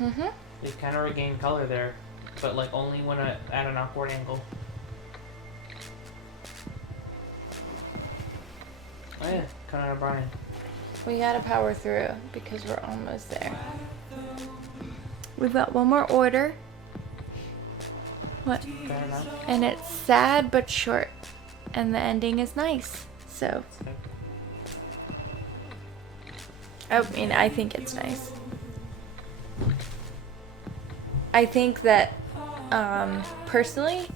Mm-hmm. They kind of regained color there, but like only when at an awkward angle. Oh yeah, Conan O'Brien. We gotta power through because we're almost there. We've got one more order. What? Fair enough. And it's sad but short. And the ending is nice. So. I mean, I think it's nice. I think that, personally,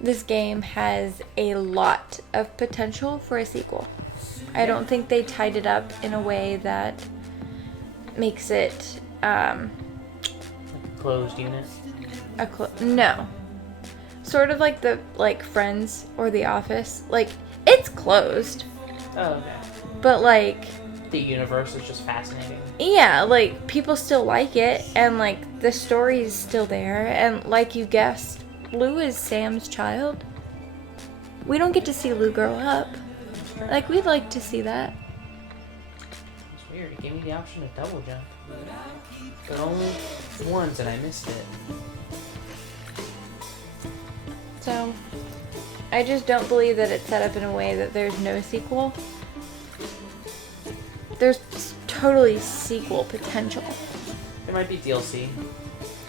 this game has a lot of potential for a sequel. I don't think they tied it up in a way that makes it, Like a closed unit. No. Sort of like Friends or The Office. Like, it's closed. Oh, okay. But, like... The universe is just fascinating. Yeah, like, people still like it, and, like, the story's still there, and like you guessed, Lou is Sam's child. We don't get to see Lou grow up. Like, we'd like to see that. It's weird, it gave me the option to double jump. But only once, and I missed it. So, I just don't believe that it's set up in a way that there's no sequel. There's totally sequel potential. There might be DLC.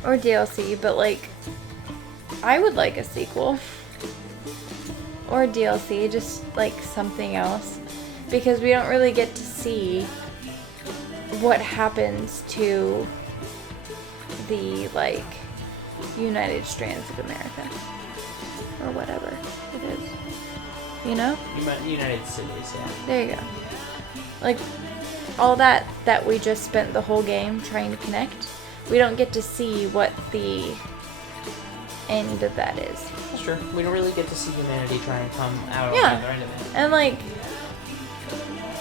Or DLC, but like, I would like a sequel. Or DLC, just like something else. Because we don't really get to see what happens to the, like, United Strands of America. Or whatever it is. You know? United Cities, yeah. There you go. Like, all that we just spent the whole game trying to connect, we don't get to see what the end of that is. That's true. We don't really get to see humanity try and come out on the other end of it. And, like,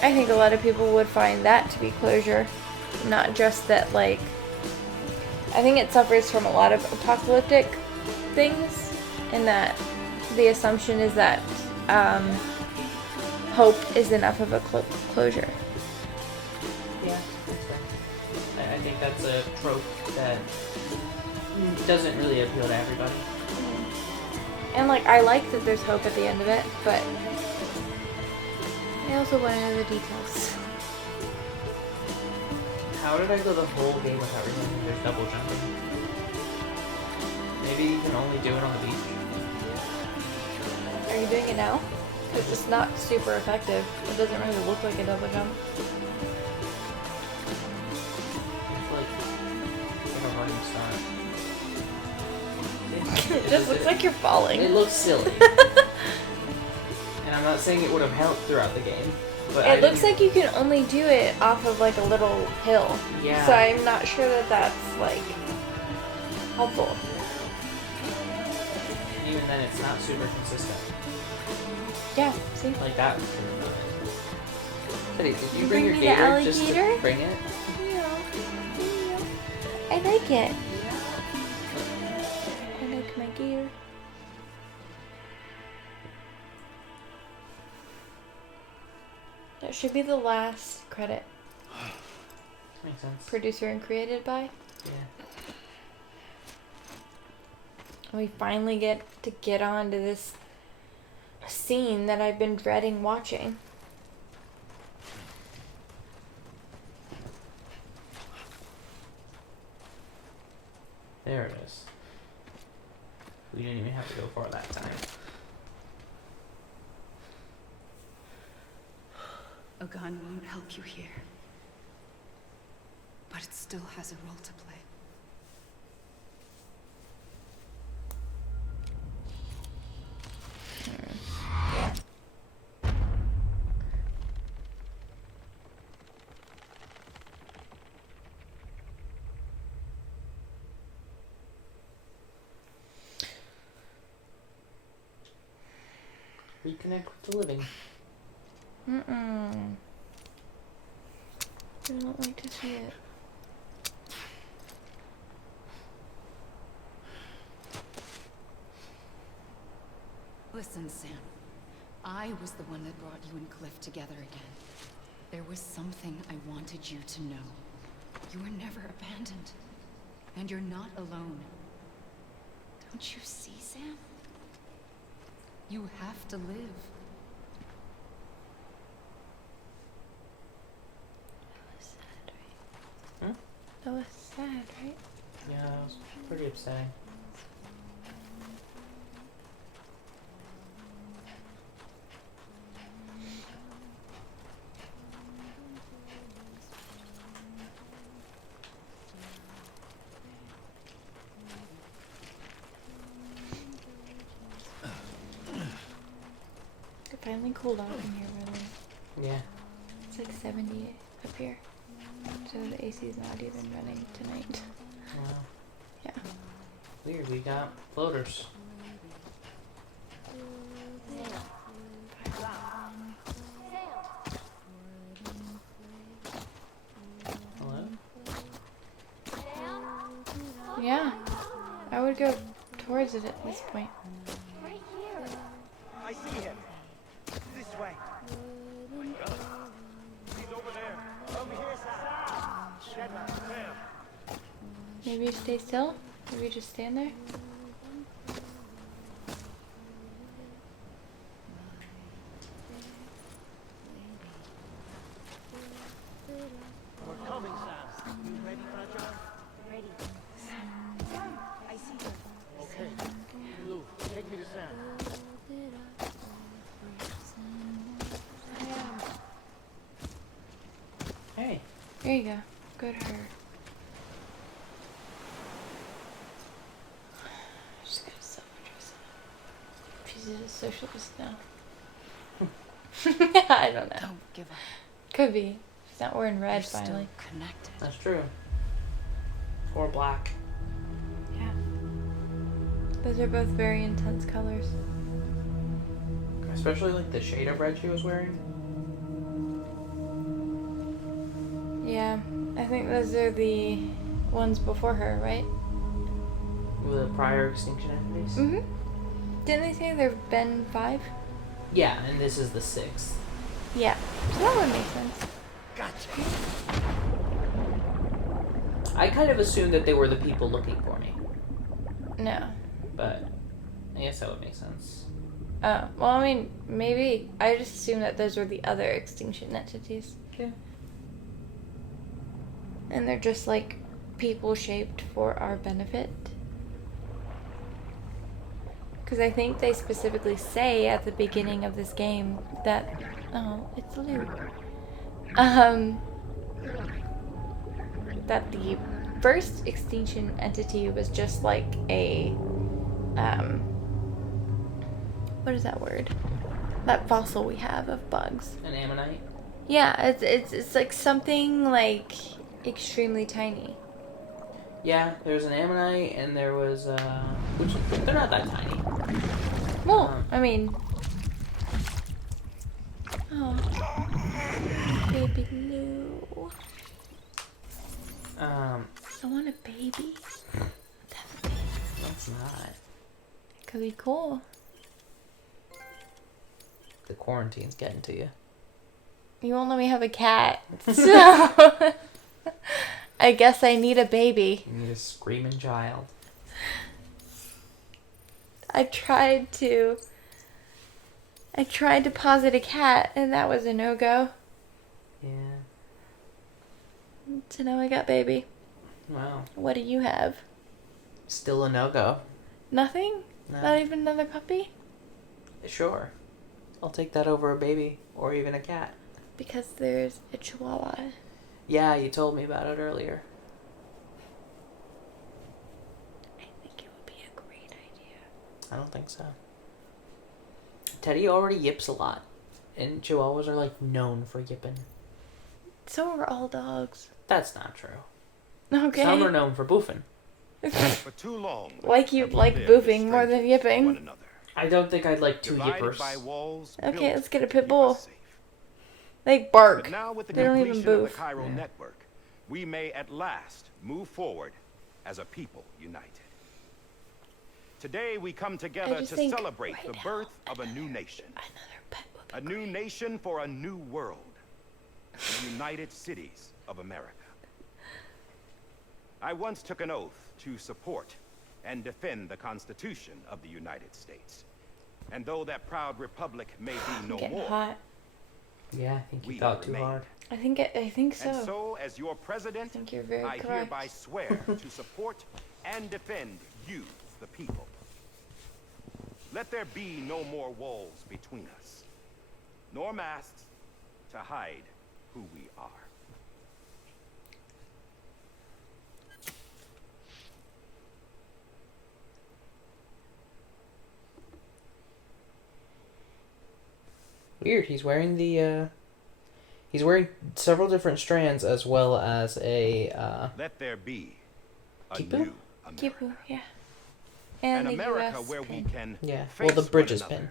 I think a lot of people would find that to be closure. Not just that, like... I think it suffers from a lot of apocalyptic things, in that the assumption is that hope is enough of a closure. Yeah, that's fair. I think that's a trope that doesn't really appeal to everybody. And, like, I like that there's hope at the end of it, but I also want to know the details. How did I go the whole game without realizing there's double jumping? Maybe you can only do it on the beach. Are you doing it now? Because it's not super effective. It doesn't really look like a double jump. It's like a running start. It just looks like you're falling. It looks silly. And I'm not saying it would have helped throughout the game. But It looks like you can only do it off of, like, a little hill. Yeah. So I'm not sure that that's, like, helpful. Even then, it's not super consistent. Yeah, see? Like that. Betty, did you bring your me gator the just to alligator? bring it? Yeah. I like it. I like my gator. That should be the last credit. Makes sense. Producer and created by. Yeah. We finally get to get on to this scene that I've been dreading watching. There it is. We didn't even have to go far that time. A gun won't help you here. But it still has a role to play. Reconnect with the living. I don't like to see it. Listen, Sam. I was the one that brought you and Cliff together again. There was something I wanted you to know. You were never abandoned. And you're not alone. Don't you see, Sam? You have to live. That was sad, right? Hmm? That was sad, right? Yeah, it was pretty upsetting. It finally cooled off in here, really. Yeah. It's like 70 up here. So the AC is not even running tonight. Wow. Yeah. Weird, we got floaters. Hello? Yeah. I would go towards it at this point. I see him. This way. My God. He's over there. Over here, Sam. Sam. Maybe you stay still? Maybe you just stand there? We're coming, Sam. You ready, Fragile? Ready. Sam, I see him. Okay. Lou, take me to Sam. Hey. There you go. Good her. She's got so much. She's a socialist now. I don't know. Don't give up. Could be. She's not wearing red You're still finally. connected. That's true. Or black. Yeah. Those are both very intense colors. Especially like the shade of red she was wearing. Yeah. I think those are the ones before her, right? The prior extinction entities. Mm-hmm. Didn't they say there've been 5? Yeah, and this is the 6th. Yeah. So that would make sense. Gotcha. I kind of assumed that they were the people looking for me, No. but I guess that would make sense. Oh, well, I mean, maybe. I just assumed that those were the other extinction entities. Yeah. And they're just like people shaped for our benefit. Because I think they specifically say at the beginning of this game that, oh, it's Luke. That the first extinction entity was just like a, what is that word? That fossil we have of bugs. An ammonite. Yeah, it's like something like extremely tiny. Yeah, there was an ammonite, and there was which they're not that tiny. Well, I mean, oh, baby Lou. I want a baby. That's not. Could be cool. The quarantine's getting to you. You won't let me have a cat, so I guess I need a baby. You need a screaming child. I tried to posit a cat, and that was a no-go. Yeah. So now I got baby. Wow. What do you have? Still a no-go. Nothing? No. Not even another puppy? Sure. I'll take that over a baby or even a cat. Because there's a chihuahua. Yeah, you told me about it earlier. I think it would be a great idea. I don't think so. Teddy already yips a lot. And chihuahuas are like known for yipping. So are all dogs. That's not true. Okay. Some are known for boofing. For too long. Like you have we like lived boofing as more than strangers to yipping. one another. I don't think I'd like two Divided yippers. by walls Okay, built let's get a to pit keep bull. us safe. They bark. But now with the They don't even completion of the boof. Chiral Yeah. network, we may at last move forward as a people united. Today we come together just to think celebrate right the now, birth of a new nation. Another pet would be A new nation for a new world. The United Cities of America. I once took an oath to support and defend the Constitution of the United States. And though that proud republic may be no Getting more, hot. Yeah, I think We you thought too remain. hard. I think so. and so as your president, I think you're very I correct. hereby swear to support and defend you, the people. Let there be no more walls between us, nor masks to hide who we are. Weird. He's wearing the. He's wearing several different strands as well as a. Let there be a Kipu? new America. Kipu, yeah. And An the America US where pin. we can Yeah. face Well, the bridge one is another, pin.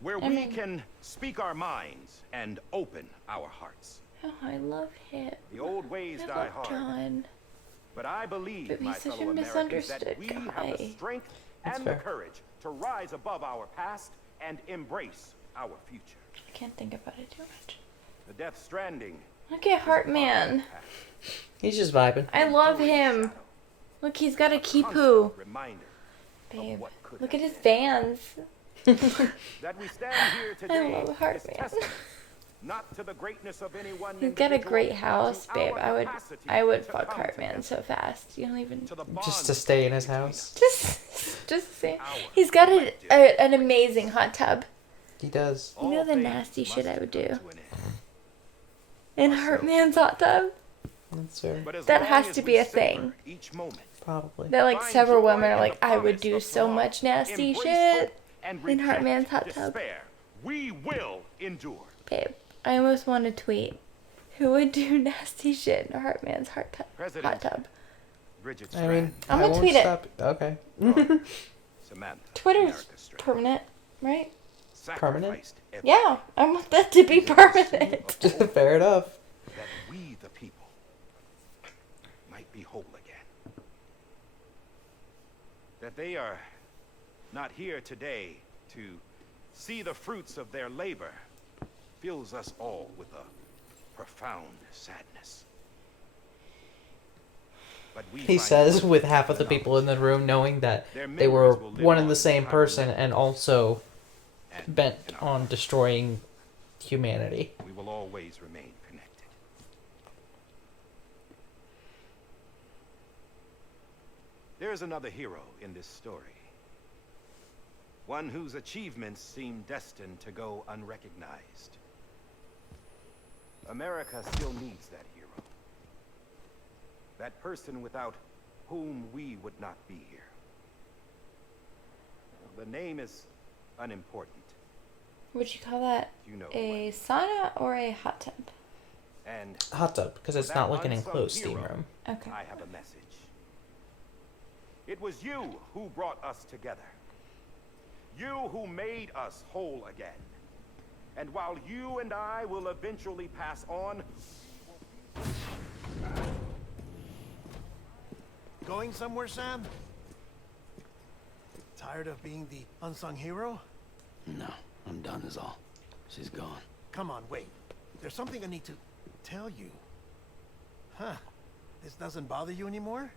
where I we mean- can speak our minds and open our hearts. Oh, I love him. The old ways I die love hard, John. but I believe, But my he's such a fellow Americans, that misunderstood we have the guy. strength That's and fair. the courage to rise above our past and embrace our future. I can't think about it too much. The Death Stranding. Look at Heartman. He's just vibing. I love him. Look, he's got a Kipu. Constant reminder Babe, what could look have at his been. Vans. That we stand here today love is Heartman. testament not to the greatness of any one He's got a individual, great to house, babe. our capacity I would to fuck come Heartman together, so fast. You don't even. to the Just to bonds stay in his between house. us. Just say. Our He's got collective an amazing hot tub. He does. You know All the things nasty shit must I would come do? to an end. In Heartman's hot tub. That's fair. But as That long has as to we be a savor thing. Each moment, Probably. That like find several joy women are in like, the I would promise do of so tomorrow. much nasty Embrace shit. hope and in reject Heartman's hot tub. despair. We will endure. Babe, I almost want to tweet. Who would do nasty shit in Heartman's hot President tub? Bridget I mean, Strand, I'm I gonna won't tweet it. stop. Okay. Samantha, Twitter's America Strand, permanent, right? Permanent? sacrificed everything Yeah, I want that to be permanent. Fair enough. that we, the people, might be whole again. That they are not here today to see the fruits of their labor fills us all with a profound sadness. But we He find says comfort with half of the in people in the room knowing that Their they were memories will live one and on the same in person time and also and bent in our on hearts. destroying humanity. We will always remain connected. There is another hero in this story. One whose achievements seem destined to go unrecognized. America still needs that hero. That person without whom we would not be here. The name is unimportant. Would you call that You know a sauna or a hot tub? and Hot tub, because it's For not that like an unsung enclosed steam hero. room. Okay. I have a message. It was you who brought us together. You who made us whole again. And while you and I will eventually pass on, Going somewhere, Sam? Tired of being the unsung hero? No, I'm done is all. She's gone. Come on, wait. There's something I need to tell you. Huh. This doesn't bother you anymore?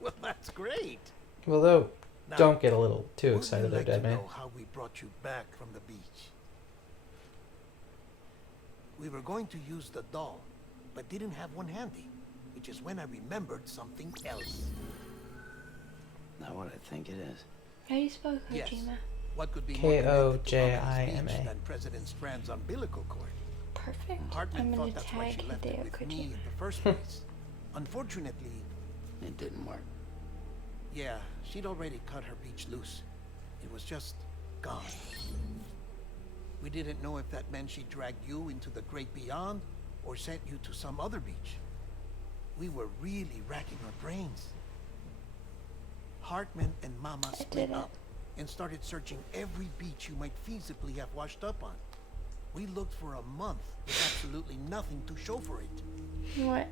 Well, that's great. Well, though, Now, don't get a little too would excited you there, like dead to man. know how we brought you back from the beach? We were going to use the doll, but didn't have one handy, which is when I remembered something else. Not what I think it is. How do you spell Yes. Kojima? What could be more connected to Hawkins' Kojima. speech than President Strand's umbilical cord? Perfect. Hartman I'm gonna thought that's why tag she left it Hideo with me Kojima. in the first place. Unfortunately, It didn't work. yeah, she'd already cut her beach loose. It was just gone. We didn't know if that meant she dragged you into the great beyond or sent you to some other beach. We were really racking our brains. Hartman and Mama did split it. up and started searching every beach you might feasibly have washed up on. We looked for a month with absolutely nothing to show for it. What?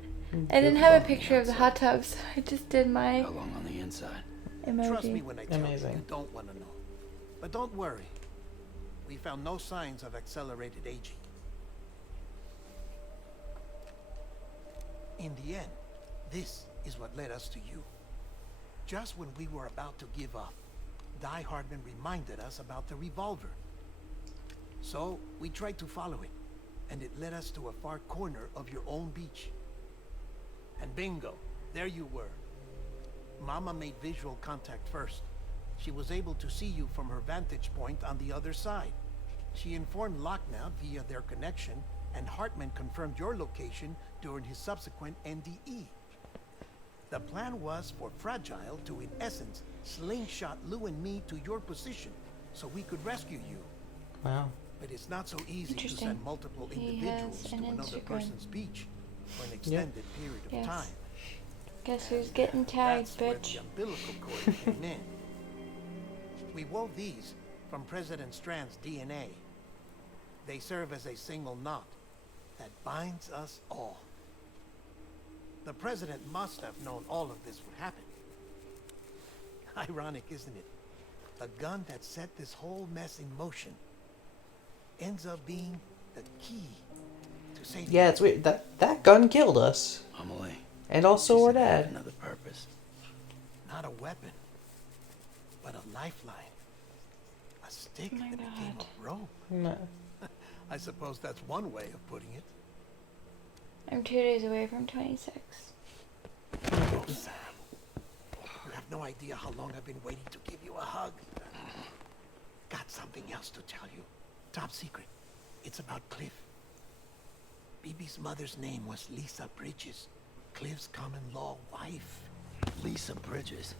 I didn't have a picture of the hot tub, so I just did my How long on the inside? Trust me emoji. when I tell you, Amazing. you don't want to know. But don't worry. We found no signs of accelerated aging. In the end, this is what led us to you. Just when we were about to give up, Die Hardman reminded us about the revolver. So we tried to follow it, and it led us to a far corner of your own beach. And bingo, there you were. Mama made visual contact first. She was able to see you from her vantage point on the other side. She informed Locknow via their connection, and Hartman confirmed your location during his subsequent NDE. The plan was for Fragile to, in essence, slingshot Lou and me to your position so we could rescue you. Wow. But it's not so easy to Interesting. send multiple He individuals has to an another Instagram. person's beach for an extended period of Yes. time. Guess who's getting tagged, That's where bitch? the umbilical cord came in. We wove these from President Strand's DNA. They serve as a single knot that binds us all. The president must have known all of this would happen. Ironic, isn't it? The gun that set this whole mess in motion ends up being the key to safety. Yeah, it's weird. That gun killed us. Amelie. And also she our said it had dad. another purpose. Not a weapon, but a lifeline. A stick Oh my that became God. a rope. No. I suppose that's one way of putting it. I'm 2 days away from 26. Oh, Sam. You have no idea how long I've been waiting to give you a hug. Got something else to tell you. Top secret. It's about Cliff. Bibi's mother's name was Lisa Bridges, Cliff's common-law wife. Lisa Bridges.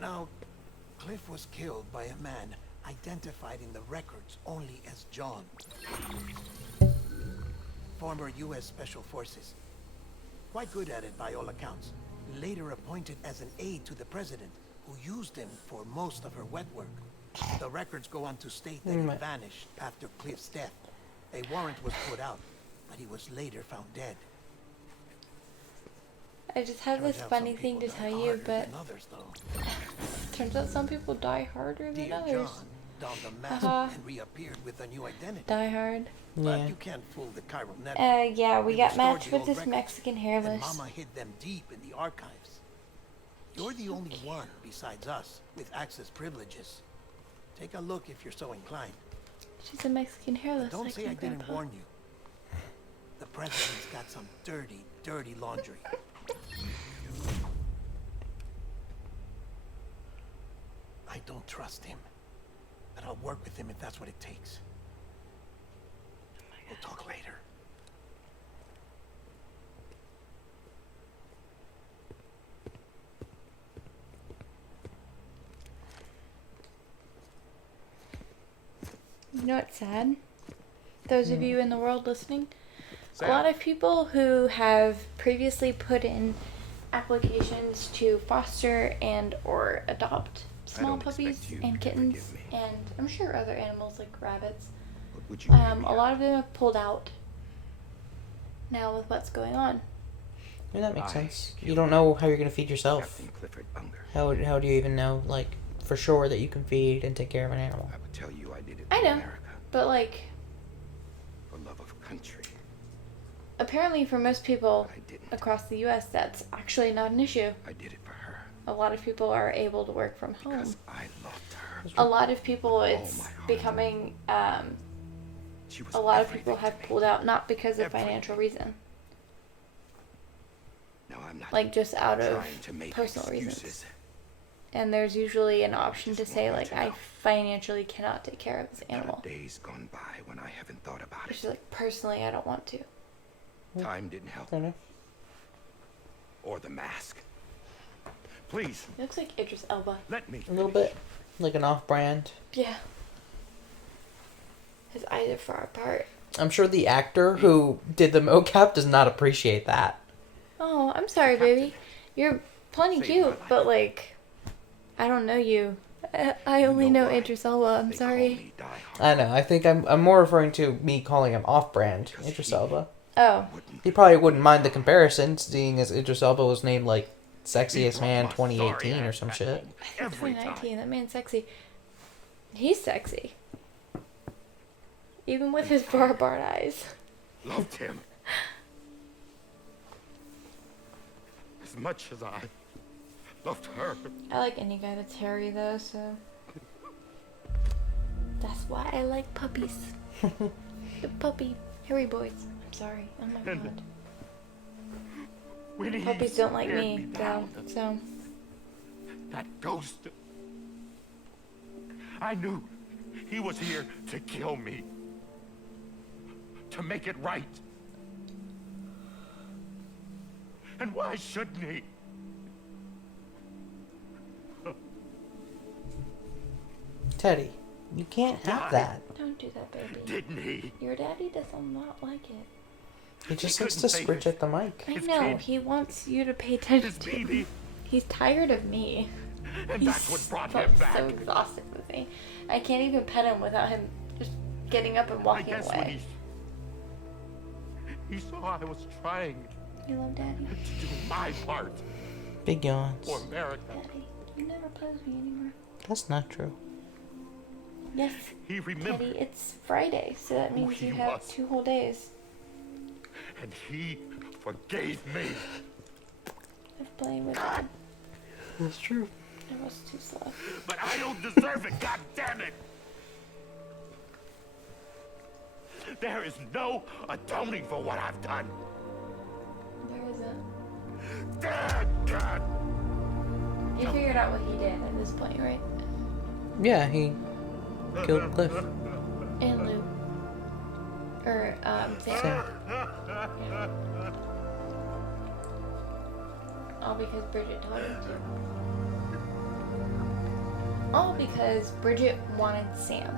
Now, Cliff was killed by a man identified in the records only as John. Former U.S. Special Forces. Quite good at it by all accounts. Later appointed as an aide to the president, who used him for most of her wet work. The records go on to state that he vanished after Cliff's death. A warrant was put out, but he was later found dead. I just have this Turns out funny some thing to people tell die you, harder but than others, though. turns out some people die harder than Dear others. John donned a mask Haha. and reappeared with a new identity. Die hard. But Yeah. you can't fool the chiral network. Yeah, we They got restored matched the with old this records, Mexican and hairless. Mama hid them deep in the archives. You're the only one besides us with access privileges. Take a look if you're so inclined. She's a Mexican hairless. Don't like say my I didn't grandpa. warn you. The president's got some dirty, dirty laundry. I don't trust him, but I'll work with him if that's what it takes. We'll talk later. You know what's sad? Those of you in the world listening, a lot of people who have previously put in applications to foster and or adopt small don't expect puppies you and to kittens, forgive me. and I'm sure other animals like rabbits, But would you hear me a lot of them have pulled out now with what's going on. I mean, that makes I sense. You killed don't know how you're going to feed yourself. Captain Clifford Unger. How do you even know, like, for sure that you can feed and take care of an animal? I would tell you I did it I for know. America, But like, for love of country. apparently for most people I didn't. across the U.S., that's actually not an issue. I did it for her A lot of people are able to work from home. because I loved her. A lot of people, it's my heart. becoming, She was a lot of everything people to have me. pulled out not because of Everything. financial reason, No, I'm not like just out of trying to make personal excuses. reasons. And there's usually an option to just say, want you like, to I know. financially cannot take care of this There are animal. days gone by when I haven't thought about Which is it. like, personally, I don't want to. Time didn't help. Fair enough. Or the mask. Please, He looks like Idris Elba. let me. A little bit. Like an off-brand. Yeah. His eyes are far apart. I'm sure the actor who did the mocap does not appreciate that. Oh, I'm sorry, baby. You're plenty Saved my cute, life. but like, I don't know you. I only know why? Idris Elba. I'm They call sorry. me Die Hard. I know. I think I'm more referring to me calling him off-brand Idris Elba. Oh, Wouldn't He probably wouldn't mind the comparison, seeing as Idris Elba was named like Sexiest brought Man my sorry 2018 or ass some back shit. home every 2019. time. That man's sexy. He's sexy. Even with his far apart eyes. Loved him. as much as I loved her. I like any guy that's hairy though, so that's why I like puppies. The puppy hairy boys. I'm sorry. Oh my And god. when he Puppies don't like stared me, though. down, So that ghost, I knew he was here to kill me. To make it right. And why shouldn't he? Teddy, you can't Why? have that. don't do that, baby. Didn't he? Your daddy does not like it. He just He likes to couldn't say scritch his- at the mic. I His know. kid. He wants you to pay attention His to baby. him. He's tired of me. And that's what brought so, him back. so exhausted with me. I can't even pet him without him just getting up and I walking guess when away. he saw I was trying You love daddy? to do my part Big yawns. for America. Daddy, you never play with me anymore. That's not true. Yes, He remembered, Teddy, it's Friday, so that means he you have was. 2 whole days and he forgave me. of playing with him. That's true. I was too slow. But I don't deserve it, God damn it! There is no atoning for what I've done. There isn't. Dad! You figured out what he did at this point, right? Yeah, he killed Cliff. And Lou. Or, Sam. Sam. Yeah. All because Bridget told him to. All because Bridget wanted Sam.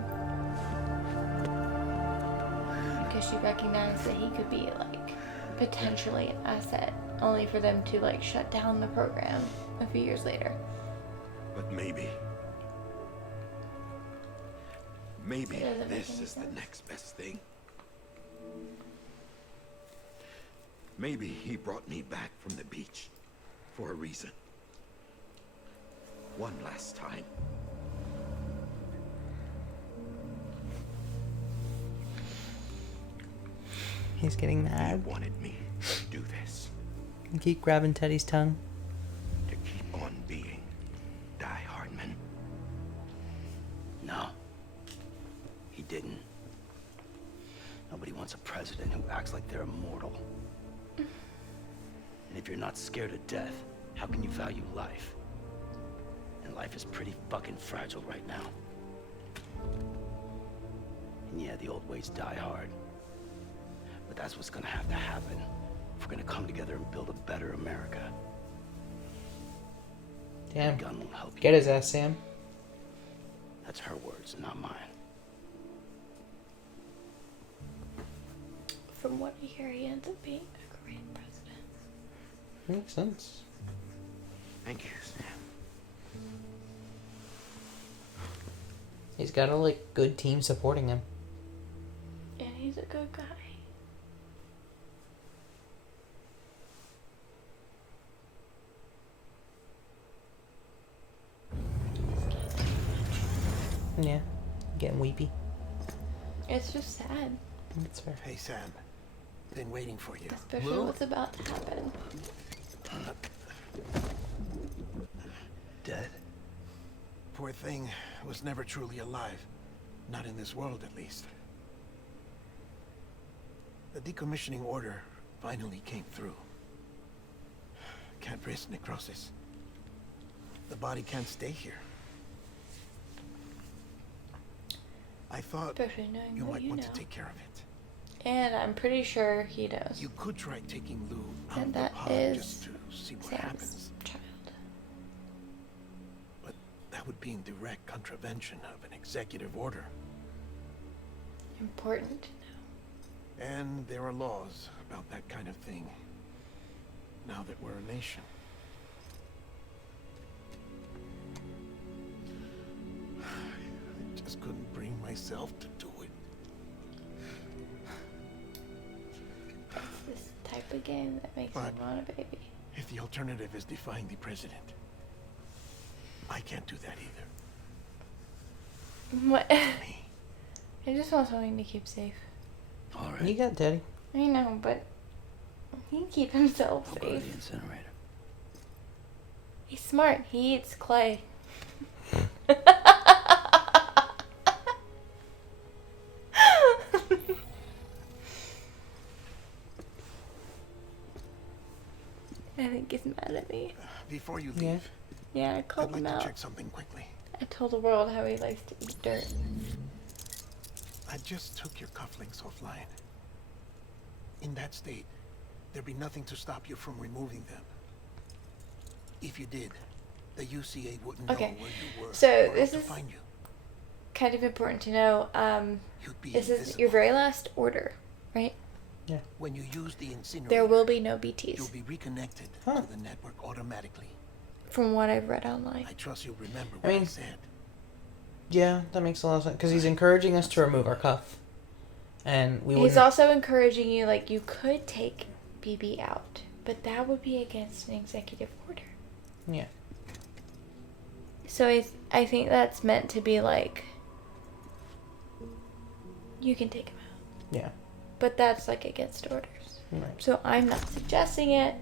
Because she recognized that he could be, like, potentially an asset. Only for them to, like, shut down the program a few years later. But maybe It doesn't make this any is the sense. next best thing. Maybe he brought me back from the beach for a reason. One last time. He's getting He mad. wanted me to do this, Keep grabbing Teddy's tongue. to keep on being Die Hardman. No. He didn't. Nobody wants a president who acts like they're immortal. And if you're not scared of death, how can you value life? And life is pretty fucking fragile right now. And yeah, the old ways die hard. But that's what's gonna have to happen if we're gonna come together and build a better America. Damn. A gun won't help you. Get his ass, Sam. That's her words, not mine. From what I hear, he ends up being a great president. Makes sense. Thank you, Sam. He's got a like good team supporting him. And he's a good guy. Yeah. Getting weepy. It's just sad, That's fair. Hey, Sam. Been waiting for you. especially what's about to happen. Dead? Poor thing was never truly alive. Not in this world, at least. The decommissioning order finally came through. Can't risk necrosis. The body can't stay here. I thought Especially knowing you what might you want know. to take care of it. And I'm pretty sure he does. You could try taking Lou out And of the that pod is just to see what Sam's happens. child. But that would be in direct contravention of an executive order. Important to know. And there are laws about that kind of thing. Now that we're a nation. I just couldn't bring myself to do it. It's this type of game that makes me But- want a baby. If the alternative is defying the president, I can't do that either. What? Me. I just want something to keep safe. All right. You got Teddy. I know, but he can keep himself I'll go to safe. the incinerator. He's smart. He eats clay. I think he's mad at me. Before you Yeah. leave, Yeah, I called I'd him like to out. check something quickly. I told the world how he likes to eat dirt. I just took your cufflinks offline. In that state, there'd be nothing to stop you from removing them. If you did, the UCA wouldn't know Okay, where you were so or how this to is find you. kind of important to know. You'd be This is invisible. your very last order, right? When you use the incinerator, There will be no you'll BTs, be reconnected Huh. to the network automatically. from what I've read online. I trust you'll remember I what I mean- said. Yeah, that makes a lot of sense. Because he's encouraging us to remove our cuff. And we He's wouldn't... also encouraging you, like, you could take BB out, but that would be against an executive order. Yeah. So I think that's meant to be like, you can take him out, Yeah. but that's like against orders. Right. So I'm not suggesting it.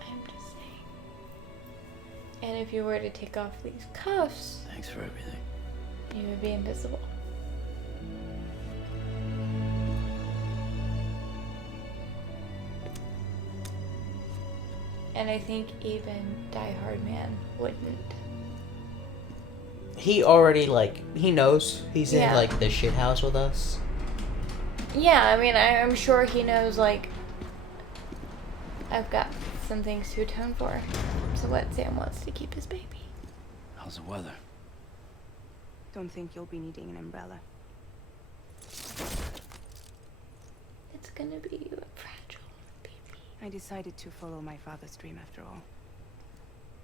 I'm just saying. And if you were to take off these cuffs, Thanks for everything. you would be invisible. And I think even Die Hard Man wouldn't. He already, like, he knows he's in, Yeah. like, the shit house with us. Yeah, I mean, I'm sure he knows, like, I've got some things to atone for. So what Sam wants to keep his baby. How's the weather? Don't think you'll be needing an umbrella. It's gonna be a fragile baby. I decided to follow my father's dream after all.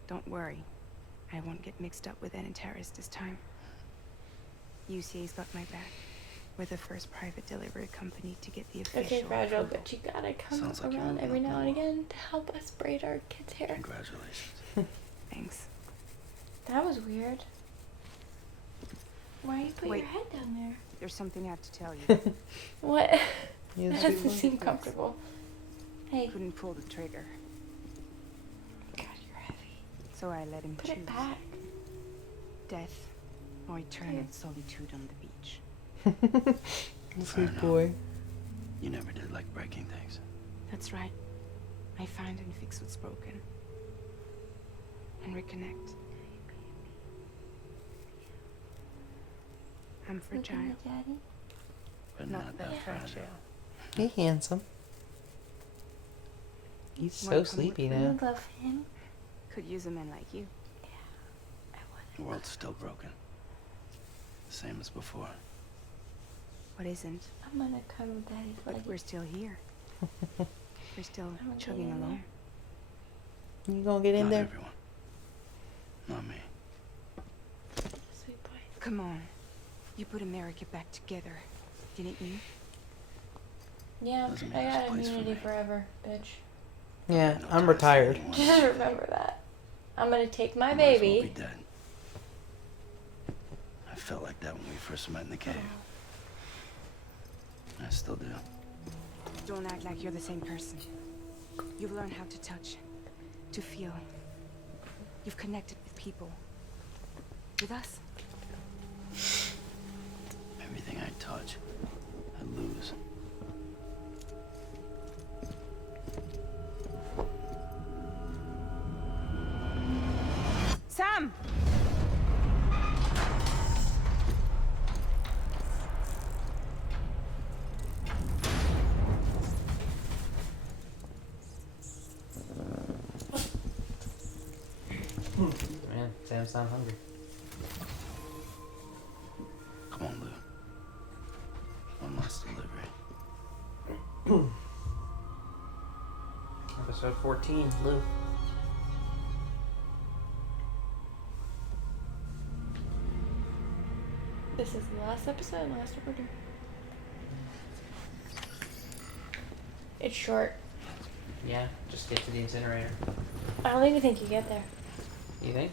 Don't worry. I won't get mixed up with any terrorists this time. UCA's got my back. We're the first private delivery company to get the official Okay, fragile, approval. but you gotta come Sounds like you're around moving every up now the and wall. again to help us braid our kids' hair. Congratulations. Thanks. That was weird. Why you put Wait. your head down there? There's something I have to tell you. What? Yeah, That that's doesn't seem comfortable. Hey, Couldn't pull the trigger, God, you're heavy. so I let him Put choose. it back. Death or eternal solitude on the beach. Sweet enough. boy. You never did like breaking things. That's right. I find and fix what's broken. And reconnect. I'm Looking fragile. at Daddy. But Not not that that fragile. fragile. He's handsome. He's so Welcome sleepy with You now. love him. Could use a man like you. I The want world's still broken. Same as before. What isn't? I'm gonna cuddle Daddy's But leg. we're still here. We're still I'm gonna chugging get in along. You gonna get in Not there? everyone. Not me. Sweet boy. Come on. You put America back together, didn't you? Yeah, Doesn't I mean there's got a place for immunity me. forever, bitch. Yeah, No I'm ties retired. to anyone. Just remember that. I'm gonna take my Might as well baby. be dead. I felt like that when we first met in the cave. I still do. Don't act like you're the same person. You've learned how to touch, to feel. You've connected with people. With us. Everything I touch, I lose. Sam! Man, Sam sound hungry. Come on, Lou. One last delivery. Episode 14, Lou. This is the last episode, last order. It's short. Yeah, just get to the incinerator. I don't even think you get there. You think?